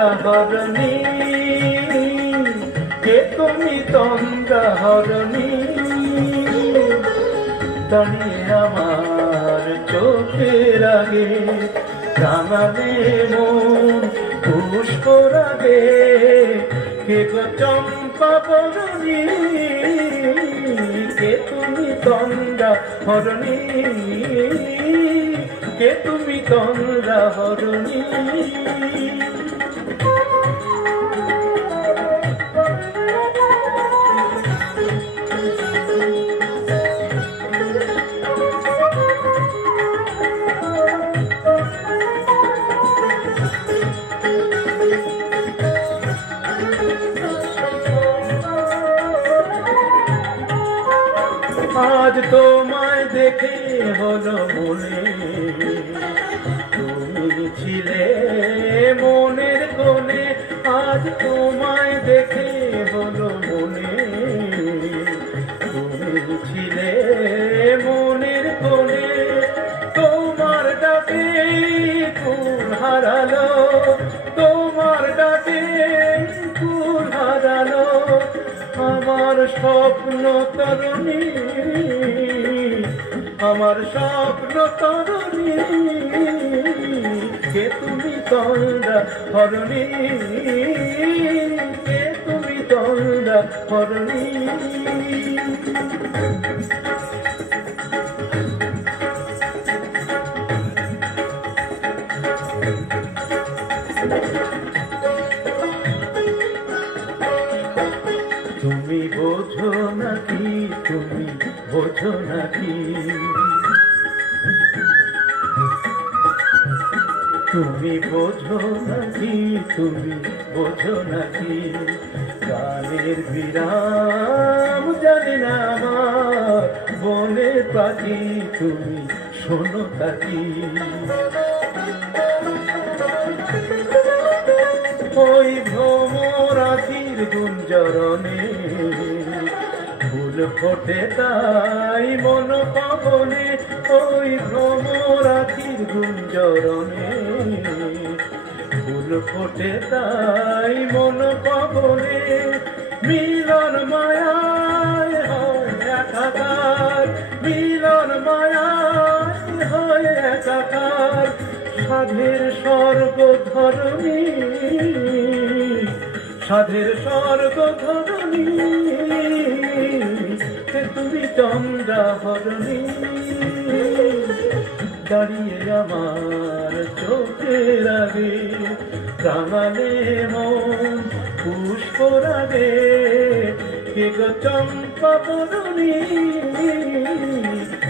তন্দ্রা হরণী, কে তুমি তন্দ্রা হরণী, দাঁড়িয়ে আমার চোখের আগে রাঙালে মন পুষ্প রাগে, কে গো চম্পা বরণী, কে তুমি তন্দ্রা হরণী, কে তুমি তন্দ্রা হরণী। আজ তোমায় দেখে হলো মনে, তুমি ছিলে মনের কোণে, আজ তোমায় দেখে হলো মনে, তুমি ছিলে মনের কোণে, তোমার ডাকে ফুল হারালো, তোমার ডাকে ফুল হারালো আমার স্বপ্ন তরুণী, আমার স্বপ্ন তরুণী, কে তুমি তন্দ্রা হরণী, কে তুমি তন্দ্রা হরণী। তুমি বোঝো নাকি, তুমি বোঝো নাকি, তুমি বোঝো নাকি, তুমি বোঝো নাকি, গানের বিরাম জানি না আমার বনের পাখি, তুমি শোনো তাকি, ওই ভ্রমরাখির গুঞ্জরণে ফুল ফোটে তাই মন পাবনে, ওই ভ্রমরাখির গুঞ্জরণে ফুল ফোটে তাই মন পাবনে, মিলন মায়ায় হয় একাকার, মিলন মায়ায় হয় একাকার, সাধের স্বর্গ ধরণী, সাধের স্বর্গ ধরণী, কে তুমি তন্দ্রা হরণী, দাঁড়িয়ে আমার চোখের আগে রাঙালে মন পুষ্প রাগে, কে গো চম্পা বরণী,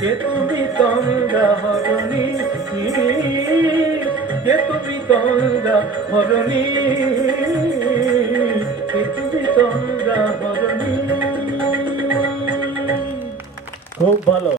কে তুমি তন্দ্রা হরণী, কে তুমি তন্দ্রা হরণী, কে তুমি তন্দ্রা হরণী। খুব ভালো।